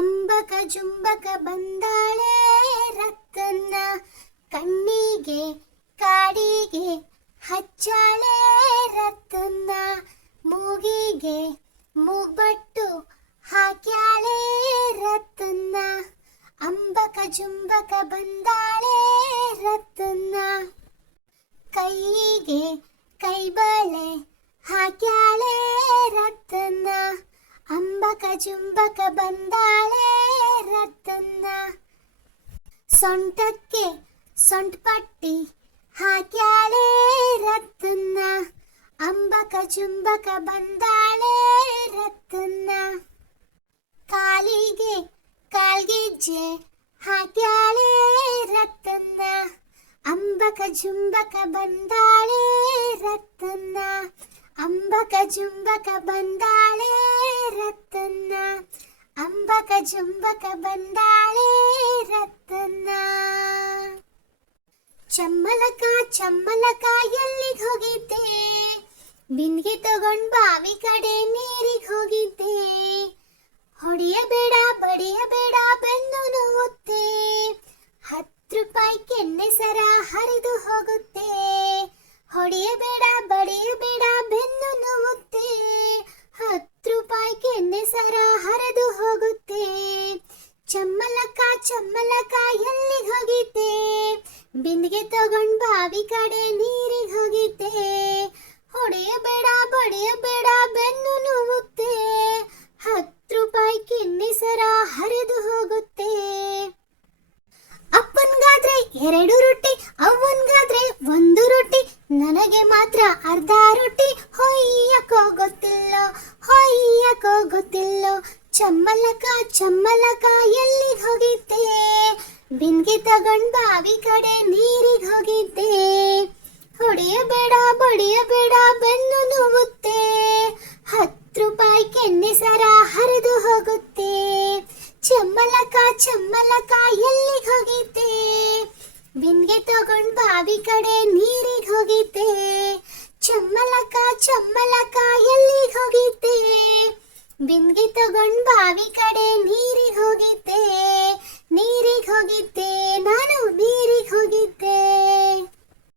ಅಂಬಕ ಜುಂಬಕ ಬಂದಾಳೆ ರತ್ತನ್ನ ಕಣ್ಣಿಗೆ ಕಾಡಿಗೆ ಹಚ್ಚಾಳೆ ರತ್ತನ್ನ ಮೂಗಿಗೆ ಮೂಗ್ಬಟ್ಟು ಹಾಕ್ಯಾಳೆ ರತ್ತನ್ನ ಅಂಬಕ ಜುಂಬಕ ಬಂದಾಳೆ ರತ್ತನ್ನ ಕೈಗೆ ಕೈಬಳೆ ಹಾಕ್ಯಾಳೆ ರತ್ತನ್ನ ಅಂಬಕ ಜುಂಬಕ ಬಂದಾಳೆ ರತ್ತನ್ನ ಸೊಂಟಕ್ಕೆ ಸೊಂಟಪಟ್ಟಿ ಹಾಕ್ಯಾಳೆ ರತ್ತನ್ನ ಅಂಬಕ ಜುಂಬಕ ಬಂದಾಳೆ ರತ್ತನ್ನ ಕಾಲಿಗೆ ಕಾಲ್ಗೆಜ್ಜೆ ಹಾಕ್ಯಾಳೆ ರತ್ತನ್ನ ಅಂಬಕ ಜುಂಬಕ ಬಂದಾಳೆ ರತ್ತನ್ನ ಅಂಬಕ ಜುಂಬಕ ಬಂದಾಳೆ ಅಂಬಕ ಜುಂಬಕ ಬಂದಾಳೆ ರತ್ನ ಚಮ್ಮಲಕ ಚಮ್ಮಲಕ ಎಲ್ಲಿಗೆ ಹೋಗಿದ್ದೆ? ಬಿಂದಿಗೆ ತಗೊಂಡ್ ಬಾವಿ ಕಡೆ ನೀರಿಗೆ ಹೋಗಿದ್ದೆ. ಹೊಡೆಯಬೇಡ, ಬಡಿಯಬೇಡ ಬೆನ್ನು ನೋವುತ್ತೆ ಹತ್ತು ರೂಪಾಯಿ ಕೆನ್ನೆ ಸರ ಹರಿದು ಹೋಗುತ್ತೆ. ಹೊಡೆಯಬೇಡ ಸರ ಹರಿದು ಹೋಗುತ್ತೆ. ಚಮ್ಮಲಕ ಚಮ್ಮಲಕ ಎಲ್ಲಿಗೆ ಹೋಗಿದ್ದೆ? ಬಿಂದಿಗೆ ತಗೊಂಡ್ ಬಾವಿ ಕಡೆ ನೀರಿಗೆ ಹೋಗಿದ್ದೆ. ಹೊಡೆಯಬೇಡ, ಬಡಿಯಬೇಡ, ಬೆನ್ನು ನೋವುತ್ತೆ. ಹತ್ತು ರೂಪಾಯಿ ಕಿನ್ನಿ ಸರ ಹರಿದು ಹೋಗುತ್ತೆ. ಅಪ್ಪನ್ಗಾದ್ರೆ ಎರಡು ರೊಟ್ಟಿ ಅವ್ವನ್ಗಾದ್ರೆ ಒಂದು ರೊಟ್ಟಿ. ನನಗೆ ಮಾತ್ರ ಅರ್ಧ ರೊಟ್ಟಿ ಹೊಯ್ಯಕೋ ಗೊತ್ತಿಲ್ಲೋ ಹೊಯ್ಯಕೋ ಗೊತ್ತಿಲ್ಲೋ ಚಮ್ಮಲಕ ಚಮ್ಮಲಕ, ಎಲ್ಲಿಗೆ ಹೋಗಿದ್ದೆ? ಬಿನ್ಗೆ ತಗೊಂಡ್ ಬಾವಿ ಕಡೆ ನೀರಿಗೆ ಹೋಗಿದ್ದೆ. ಹೊಡೆಯಬೇಡ, ಬಡಿಯಬೇಡ, ಬೆನ್ನು ನೋವುತ್ತೆ. ಹತ್ತು ರೂಪಾಯಿ ಕೆನ್ನೆ ಸರ ಹರಿದು ಹೋಗುತ್ತೆ. ಚಮ್ಮಲಕ ಚಮ್ಮಲಕ, ಎಲ್ಲಿಗೆ ಹೋಗಿದ್ದೆ? ಬಿಂದಿಗೆ ತಗೊಂಡ್ ಬಾವಿ ಕಡೆ ನೀರಿಗೆ ಹೋಗಿದ್ದೆ. ಬಿನ್ಗೆ ತಗೊಂಡ್ ಬಾವಿ ಕಡೆ ನೀರಿಗೆ ಹೋಗಿದ್ದೆ ನೀರಿಗೆ ಹೋಗಿದ್ದೆ.